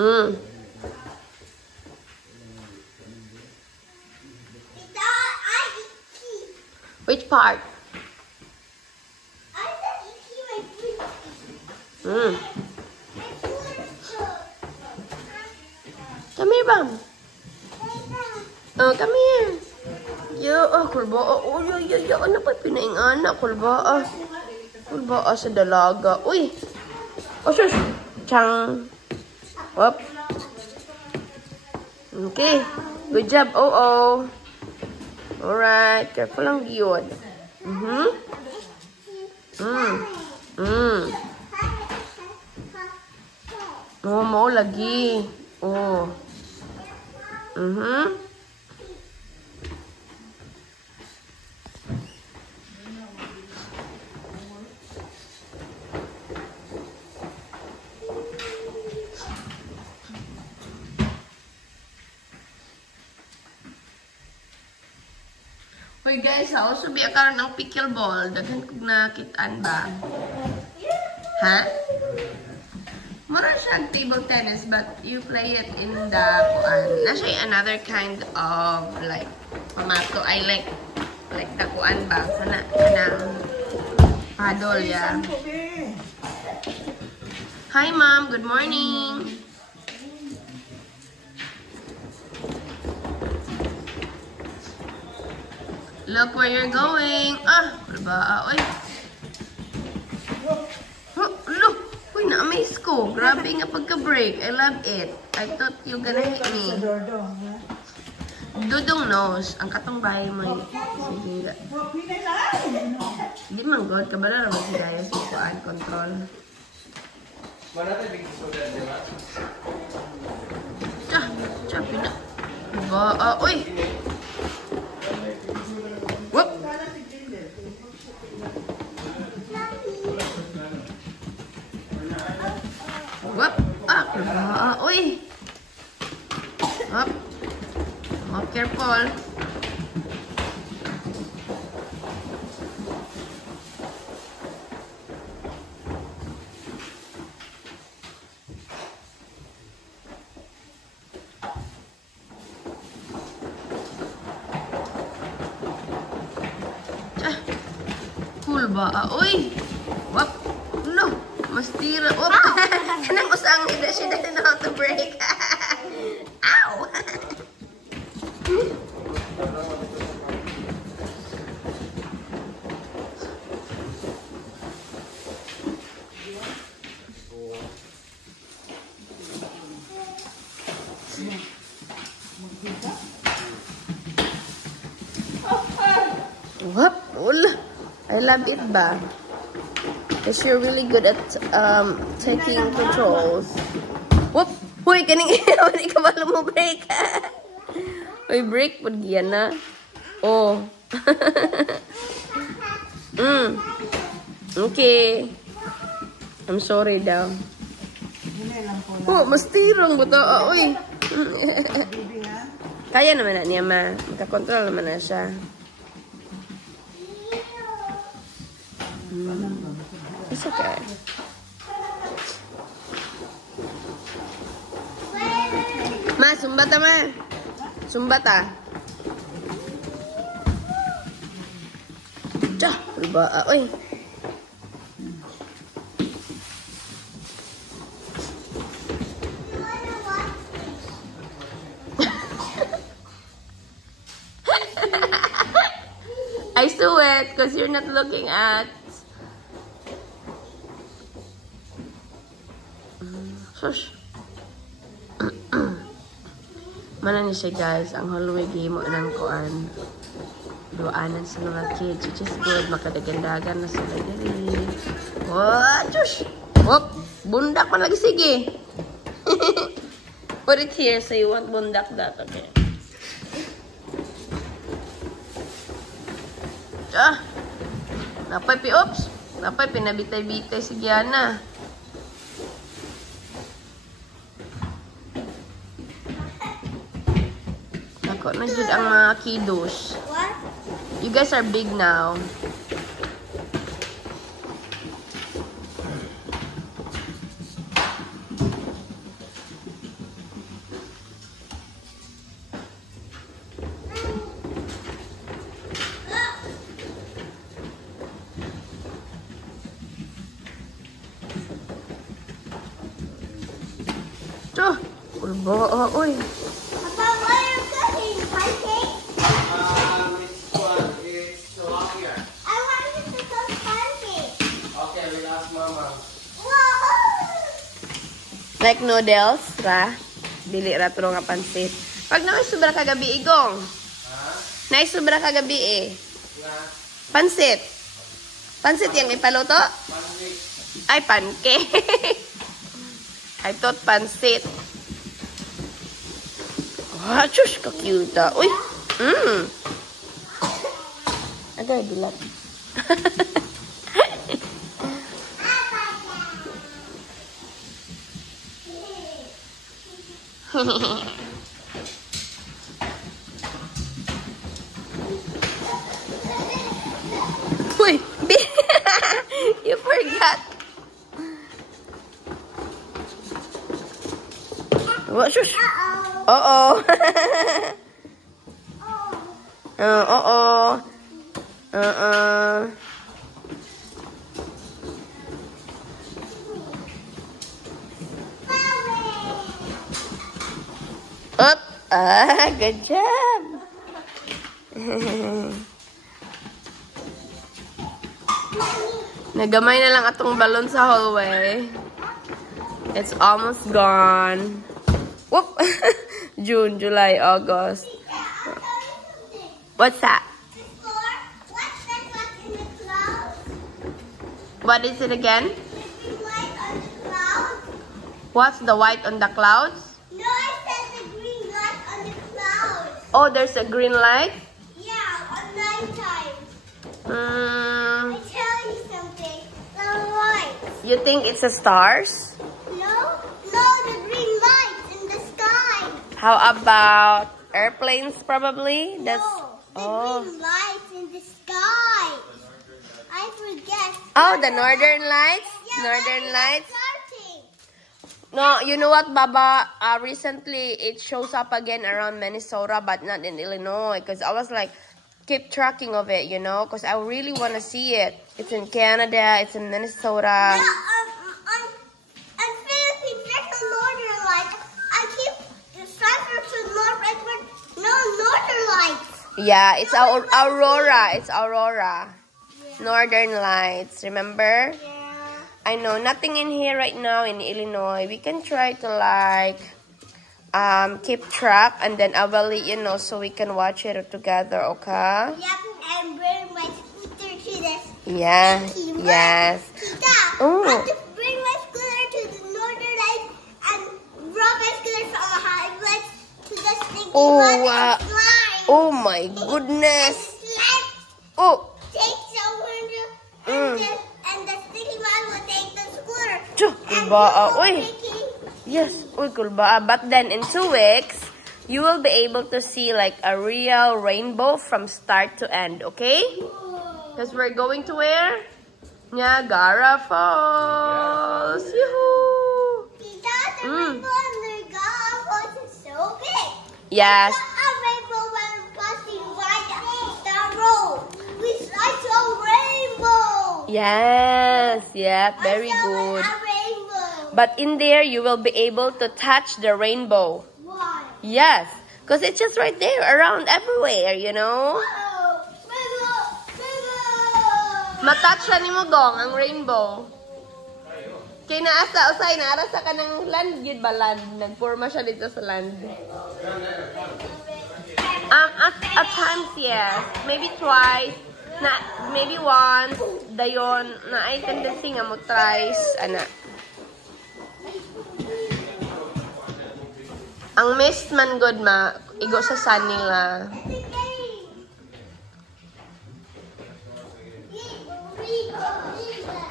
Mm. Which part? Mm. Come here, Bam. Oh, come here. Yo, kulba. Oh, yo. Ano pa pinaingana? Kulba. Kulba sa dalaga. Uy. Oh, shush. Chang. Whoop. Okay. Good job. Oh. Alright. Careful lang yun. Oh, mau lagi. Oh. Uy guys, also be akaron ng pickleball. Daghan kog nakitaan ba? Ha? Mura siya table tennis, but you play it in the kuan. Na siya another kind of like pamato. I like the kuan ba? Kanang paddle, yeah. Hi mom, good morning. Look where you're going. Oy. Look. Uy, na-amaze ko. Grabe nga pagka-break. I love it. I thought you gonna hit me. Dudong knows. Ang katong bahay mo. Sige nga. Di man god. Kabala naman si Gaya sa kuan control. Pina. Diba? Uy. Whoop. Whoop. Uy. Up. Oh, careful. Cool ba? Uy. Whoop. No. Mas tira. Whoop. Kanang usang ida siya dahil na how to break. Ow. Whoop. I love it ba? Because you're really good at taking controls. Whoop! Huy, kaning hindi ka ba lumubreak? Uy, break pag yan na. Oh. Okay. I'm sorry daw. Oh, mas tirong ba ito? Uy. Kaya naman na niya ma. Magkakontrol naman na siya. It's okay. Ma, sumbata ma. Sumbata. Dah, lupa. Oi. I saw it because you're not looking at. Shush. Mana ni siya guys, ang hallway game mo ng kuan. Duanan sa mga kids, which is good. Makadagandagan na sila diri. What? Shush! Whoop! Bundak man lagi, sige. Put it here so you want bundak that, okay? Napay oops! Napay pinabitay-bitay si Gianna. Ako na jud ang mga kiddos. What? You guys are big now. Ito. Ulbo. Uy. Papa, what are you cooking? Pancake? This one is tilapia. I want you to cook pancake. Okay, we'll ask Mama. Whoa! Like noodles, ra? Dili ra turo nga pansit. Pag na sobra kagabi igong. Ha? Na sobra kagabi eh. Na? Pansit. Pansit yang ipaluto? Pancake. Ay, pancake. I thought pansit. Ah, chus, ka-cute ah. Uy! Agay, dilat. Uy! You forgot. What? Shush. Uh-oh. Oo. Up. Ah, good job. Nagamay na lang atong balon sa hallway. It's almost gone. Whoop! June, July, August. What's that? What's that light in the clouds? What is it again? The light on the clouds? What's the white on the clouds? No, I said the green light on the clouds. Oh, there's a green light? Yeah, on nighttime. Hmm. I tell you something. The lights. You think it's the stars? No, the green lights in the sky. How about airplanes probably? That's No, the green lights in the sky. I forget. Oh, the northern lights? Yeah, Northern lights? Starting. No, you know what, Baba? Recently, it shows up again around Minnesota, but not in Illinois. Because I was like, keep tracking of it, you know? Because I really want to see it. It's in Canada. It's in Minnesota. Yeah, on Philippines, there's a northern light. I keep the transfer to north, but no northern lights. Yeah, it's Aurora. It's Aurora. Northern lights, remember? Yeah. I know, nothing in here right now in Illinois. We can try to like keep track, and then I will let you know so we can watch it together, okay? Yep, and bring my scooter to this. Yeah, yes. Tita, Oh. I have to bring my scooter to the northern light and drop my scooter from the highway to the stinky Oh, mud and slide. Oh my goodness. Slide Oh, takes over and the stinky mud will take the scooter. Tsuh, And kulba. you will Uy. taking- yes. Uy, kulba. But then in 2 weeks, you will be able to see like a real rainbow from start to end, okay? Because we're going to where? Niagara Falls. Yoo-hoo! Tita, the rainbow on the Galapagos is so big. Yes. A rainbow when passing by the road. We saw a rainbow. Yes. Yeah. Very I saw good. a rainbow. But in there, you will be able to touch the rainbow. Why? Yes. Because it's just right there, around everywhere, you know? Uh-oh. Rainbow. Rainbow. Matouch siya ni mo, Gong, ang rainbow. Kaya naasa, usay, naarasa ka ng land, yun ba land? Nagporma siya dito sa land. At times, yes. Maybe twice. Maybe once. Dayon, na ay tendency nga mo tries. Ana. Ang mist man good ma, igo sa sun nila.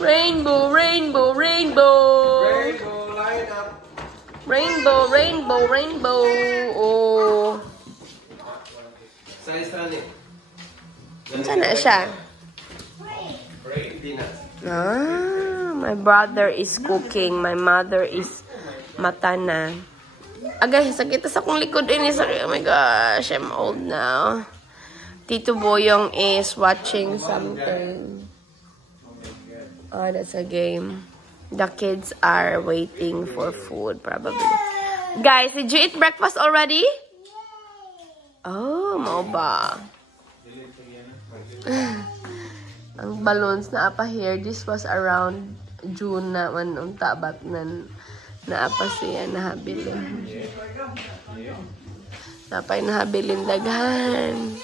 Rainbow, rainbow, rainbow. Rainbow, line up. Rainbow, rainbow, rainbow. Oh. Size tani. Saan na siya? Rain peanuts. Ah, my brother is cooking. My mother is matana. Agay, sakit sa akong likod ini. Sorry, oh my gosh, I'm old now. Tito Boyong is watching something. Oh, that's a game. The kids are waiting for food, probably. Guys, did you eat breakfast already? Oh, mau ba? Ang balloons na apa here, this was around June na unta bat nan naapa siya nahabili. Napay nahabilin daghan.